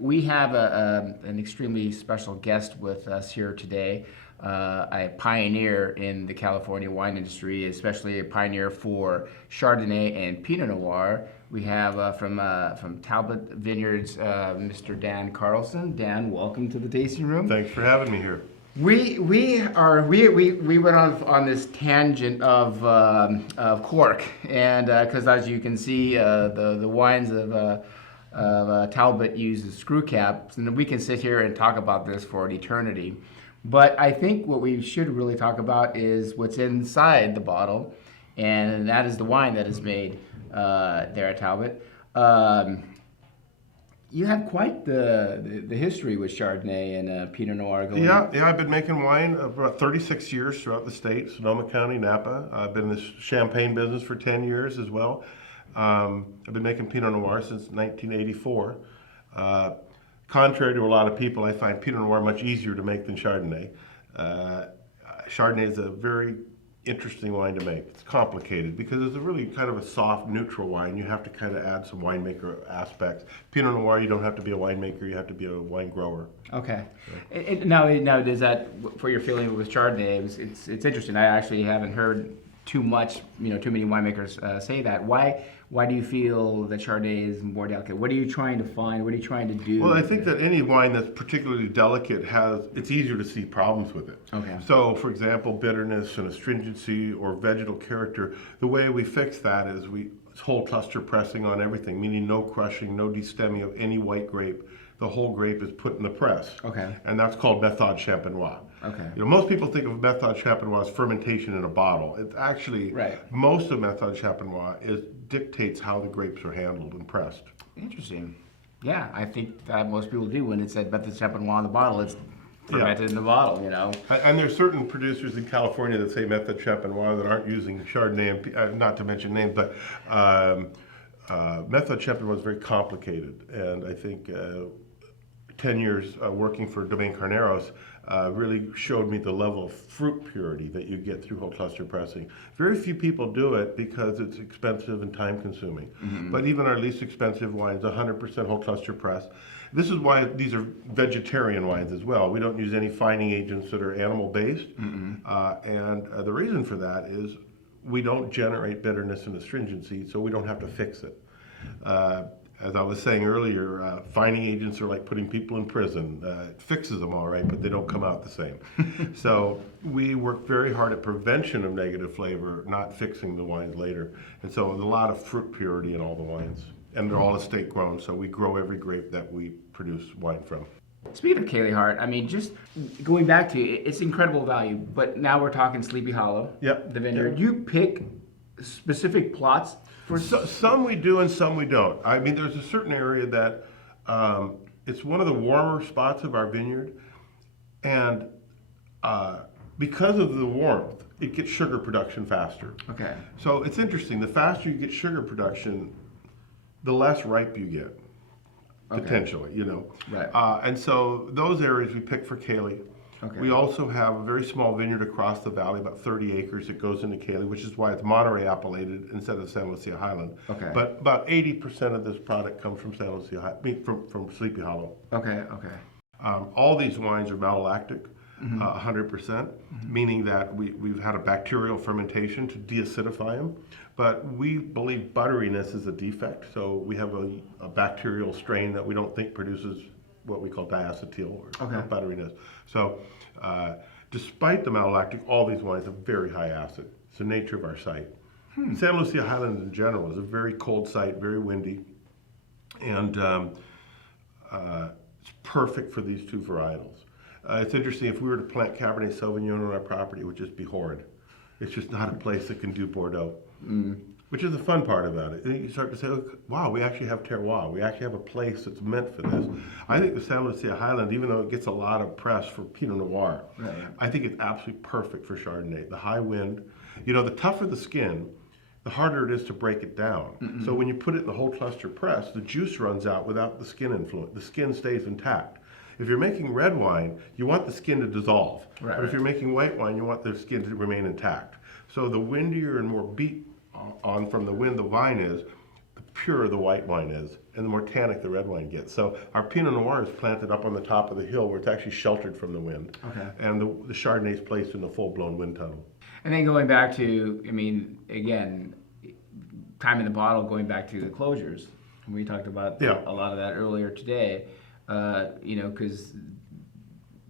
We have an extremely special guest with us here today, a pioneer in the California wine industry, especially a pioneer for Chardonnay and Pinot Noir. We have from Talbott Vineyards, Mr. Dan Karlsen. Dan, welcome to the tasting room. Thanks for having me here. We went on this tangent of cork, and because as you can see, the wines of Talbot uses screw caps, and we can sit here and talk about this for an eternity. But I think what we should really talk about is what's inside the bottle, and that is the wine that is made there at Talbot. You have quite the history with Chardonnay and Pinot Noir going. Yeah, I've been making wine about 36 years throughout the state, Sonoma County, Napa. I've been in this champagne business for 10 years as well. I've been making Pinot Noir since 1984. Contrary to a lot of people, I find Pinot Noir much easier to make than Chardonnay. Chardonnay is a very interesting wine to make. It's complicated because it's a really kind of a soft, neutral wine. You have to kind of add some winemaker aspects. Pinot Noir, you don't have to be a winemaker, you have to be a wine grower. Okay. Now, does that, for your feeling with Chardonnay, it's interesting. I actually haven't heard too many winemakers say that. Why do you feel that Chardonnay is more delicate? What are you trying to find? What are you trying to do? Well, I think that any wine that's particularly delicate it's easier to see problems with it. Okay. So, for example, bitterness and astringency or vegetal character, the way we fix that is it's whole cluster pressing on everything, meaning no crushing, no destemming of any white grape. The whole grape is put in the press. Okay. And that's called méthode champenoise. Okay. Most people think of méthode champenoise as fermentation in a bottle. It's actually, right. Most of méthode champenoise dictates how the grapes are handled and pressed. Interesting. Yeah, I think that most people do when it said méthode champenoise on the bottle. It's fermented in the bottle, And there's certain producers in California that say méthode champenoise that aren't using Chardonnay, and, not to mention names, but méthode champenoise is very complicated, and I think 10 years working for Domaine Carneros really showed me the level of fruit purity that you get through whole cluster pressing. Very few people do it because it's expensive and time consuming. Mm-hmm. But even our least expensive wines, 100% whole cluster press. This is why these are vegetarian wines as well. We don't use any fining agents that are animal based. Mm-hmm. And the reason for that is we don't generate bitterness and astringency, so we don't have to fix it. As I was saying earlier, fining agents are like putting people in prison. It fixes them all right, but they don't come out the same. So we work very hard at prevention of negative flavor, not fixing the wines later. And so there's a lot of fruit purity in all the wines. And they're all estate grown, so we grow every grape that we produce wine from. Speaking of Cayley Hart, I mean, just going back to it's incredible value, but now we're talking Sleepy Hollow, Yep. the vineyard. Yep. You pick specific plots for some we do and some we don't. I mean, there's a certain area that it's one of the warmer spots of our vineyard, and because of the warmth, it gets sugar production faster. Okay. So it's interesting. The faster you get sugar production, the less ripe you get, potentially. Right. And so those areas we pick for Cayley. Okay. We also have a very small vineyard across the valley, about 30 acres, that goes into Cayley, which is why it's Monterey appellated instead of San Lucia Highland. Okay. But about 80% of this product comes from San Lucia, from Sleepy Hollow. Okay. All these wines are malolactic, Mm-hmm. 100%, meaning that we've had a bacterial fermentation to deacidify them. But we believe butteriness is a defect, so we have a bacterial strain that we don't think produces what we call diacetyl or butteriness. So despite the malolactic, all these wines have very high acid. It's the nature of our site. San Lucia Highlands in general is a very cold site, very windy, and it's perfect for these two varietals. It's interesting, if we were to plant Cabernet Sauvignon on our property, it would just be horrid. It's just not a place that can do Bordeaux. Which is the fun part about it. And you start to say, oh, wow, we actually have terroir. We actually have a place that's meant for this. I think the San Lucia Highland, even though it gets a lot of press for Pinot Noir, I think it's absolutely perfect for Chardonnay. The high wind, the tougher the skin, the harder it is to break it down. Mm-hmm. So when you put it in the whole cluster press, the juice runs out without the skin influence. The skin stays intact. If you're making red wine, you want the skin to dissolve. Right. But if you're making white wine, you want the skin to remain intact. So the windier and more beat on from the wind the wine is, the purer the white wine is, and the more tannic the red wine gets. So our Pinot Noir is planted up on the top of the hill where it's actually sheltered from the wind. Okay. And the Chardonnay is placed in the full-blown wind tunnel. And then going back to, I mean, again, time in the bottle, going back to the closures. We talked about a lot of that earlier today. You know, because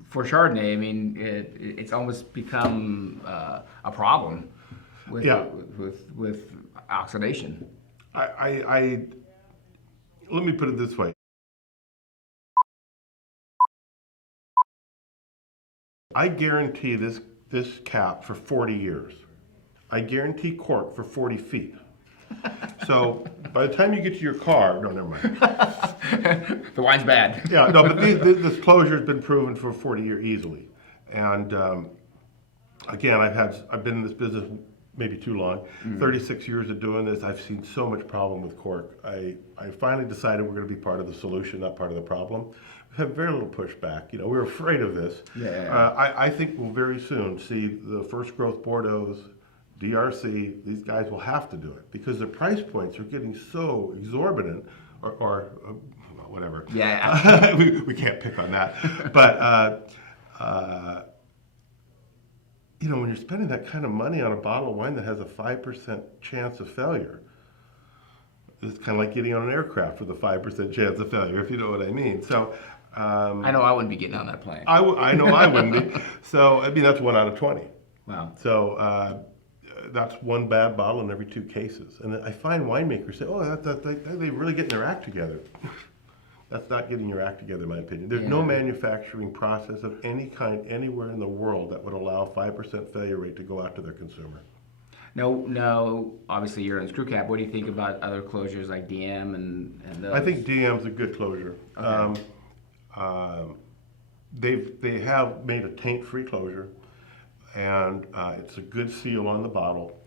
for Chardonnay, I mean, it's almost become a problem with oxidation. Let me put it this way. I guarantee this cap for 40 years. I guarantee cork for 40 feet. So by the time you get to your car, no, never mind. The wine's bad. Yeah, no, but this closure has been proven for 40 years easily. And again, I've been in this business maybe too long. 36 years of doing this, I've seen so much problem with cork. I finally decided we're going to be part of the solution, not part of the problem. We have very little pushback. You know, we're afraid of this. I think we'll very soon see the first growth Bordeaux's, DRC, these guys will have to do it because their price points are getting so exorbitant, or whatever. Yeah. we can't pick on that. But, you know, when you're spending that kind of money on a bottle of wine that has a 5% chance of failure, it's kind of like getting on an aircraft with a 5% chance of failure, if you know what I mean. So, I know I wouldn't be getting on that plane. I know I wouldn't be. So, I mean, that's 1 out of 20. Wow. So, that's one bad bottle in every 2 cases. And I find winemakers say, oh, they really getting their act together. That's not getting your act together, in my opinion. There's no manufacturing process of any kind anywhere in the world that would allow 5% failure rate to go out to their consumer. No, obviously you're in screw cap. What do you think about other closures like DM and those? I think DM's a good closure. Okay. They have made a taint-free closure, and it's a good seal on the bottle.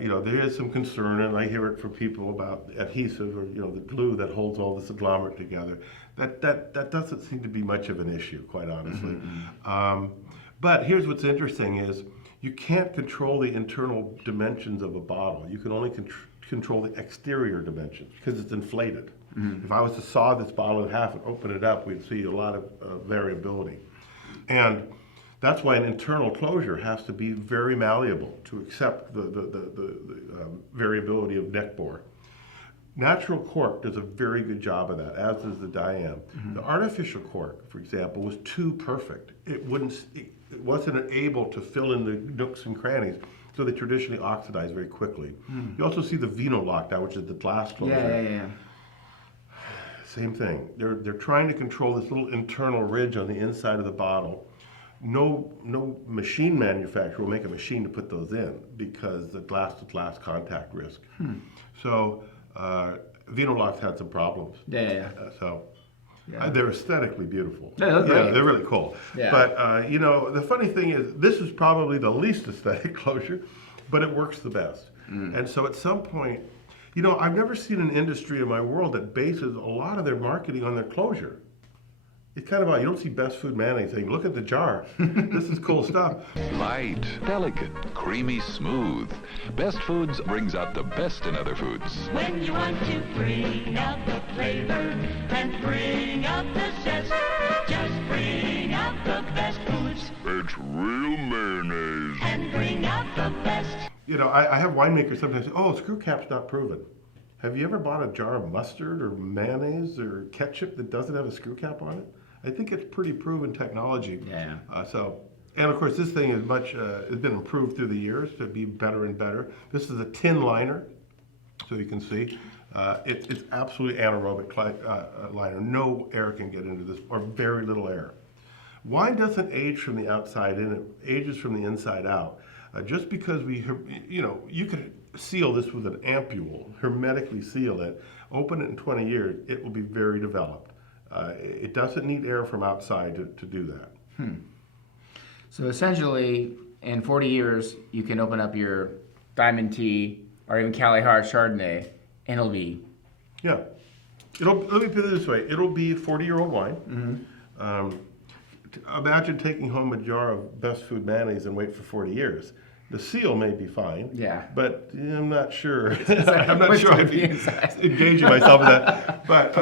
You know, there is some concern, and I hear it from people about adhesive, or you know, the glue that holds all this agglomerate together. That doesn't seem to be much of an issue, quite honestly. But here's what's interesting is you can't control the internal dimensions of a bottle. You can only control the exterior dimensions because it's inflated. If I was to saw this bottle in half and open it up, we'd see a lot of variability. And that's why an internal closure has to be very malleable to accept the variability of neck bore. Natural cork does a very good job of that, as does the Diam. The artificial cork, for example, was too perfect. It wasn't able to fill in the nooks and crannies, so they traditionally oxidize very quickly. You also see the Vino Lock now, which is the glass closure. Yeah. Same thing. They're trying to control this little internal ridge on the inside of the bottle. No machine manufacturer will make a machine to put those in because the glass-to-glass contact risk. So Vino Locks had some problems. They're aesthetically beautiful. Yeah, they're great. They're really cool. Yeah. But you know, the funny thing is, this is probably the least aesthetic closure, but it works the best. And so at some point, you know, I've never seen an industry in my world that bases a lot of their marketing on their closure. It's kind of odd. You don't see Best Food mayonnaise saying, look at the jar. This is cool stuff. Light, delicate, creamy, smooth. Best Foods brings out the best in other foods. When you want to bring out the flavor and bring out the zest, just bring out the Best Foods. It's real mayonnaise. And bring out the best. You know, I have winemakers sometimes say, oh, screw cap's not proven. Have you ever bought a jar of mustard or mayonnaise or ketchup that doesn't have a screw cap on it? I think it's pretty proven technology. Yeah. And of course, this thing is has been improved through the years to be better and better. This is a tin liner, so you can see. It's absolutely anaerobic liner. No air can get into this, or very little air. Wine doesn't age from the outside in, it ages from the inside out. Just because you could seal this with an ampule, hermetically seal it, open it in 20 years, it will be very developed. It doesn't need air from outside to do that. So essentially, in 40 years, you can open up your Diamond Tea or even Kalahari Chardonnay, and it'll be... Yeah. Let me put it this way. It'll be 40-year-old wine. Imagine taking home a jar of Best Food mayonnaise and wait for 40 years. The seal may be fine. Yeah. But I'm not sure. I'm not sure I'd be inside. engaging myself in that. But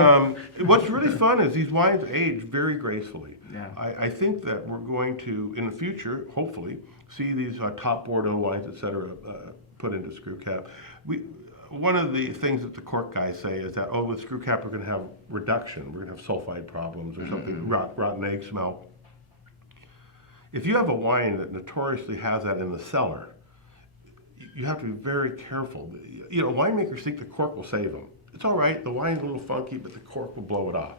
what's really fun is these wines age very gracefully. Yeah. I think that we're going to, in the future, hopefully, see these top Bordeaux wines, et cetera, put into screw cap. One of the things that the cork guys say is that, with screw cap we're going to have reduction. We're going to have sulfide problems or something, rotten egg smell. If you have a wine that notoriously has that in the cellar, you have to be very careful. Winemakers think the cork will save them. It's all right, the wine's a little funky, but the cork will blow it off.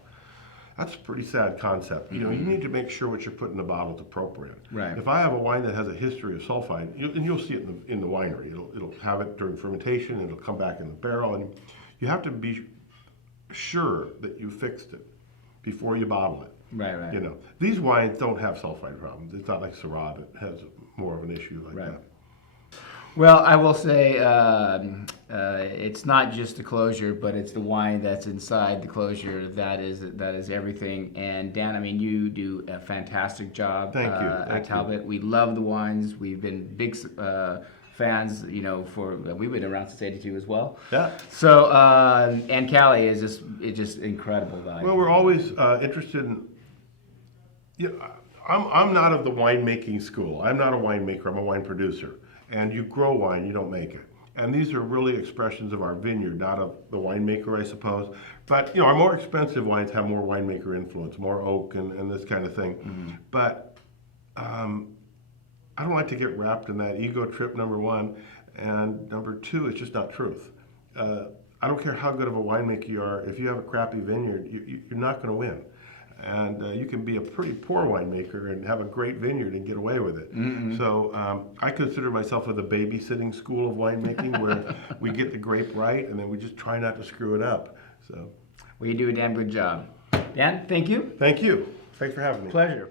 That's a pretty sad concept. You need to make sure what you're putting in the bottle is appropriate. Right. If I have a wine that has a history of sulfide, and you'll see it in the winery. It'll have it during fermentation, and it'll come back in the barrel, and you have to be sure that you fixed it before you bottle it. Right. These wines don't have sulfide problems. It's not like Syrah that has more of an issue like that. Well, I will say it's not just the closure, but it's the wine that's inside the closure that is everything. And Dan, I mean, you do a fantastic job. Thank you. At Talbot. We love the wines. We've been big fans. We've been around since '82 as well. Yeah. So and Cali is just incredible value. Well, we're always interested in. I'm not of the winemaking school. I'm not a winemaker. I'm a wine producer. And you grow wine, you don't make it. And these are really expressions of our vineyard, not of the winemaker, I suppose. But, our more expensive wines have more winemaker influence, more oak and this kind of thing. Mm-hmm. But I don't like to get wrapped in that ego trip, number one. And number two, it's just not truth. I don't care how good of a winemaker you are. If you have a crappy vineyard, you're not going to win. And you can be a pretty poor winemaker and have a great vineyard and get away with it. Mm-hmm. So I consider myself with a babysitting school of winemaking where we get the grape right and then we just try not to screw it up. So, well, you do a damn good job. Dan, thank you. Thank you. Thanks for having me. Pleasure.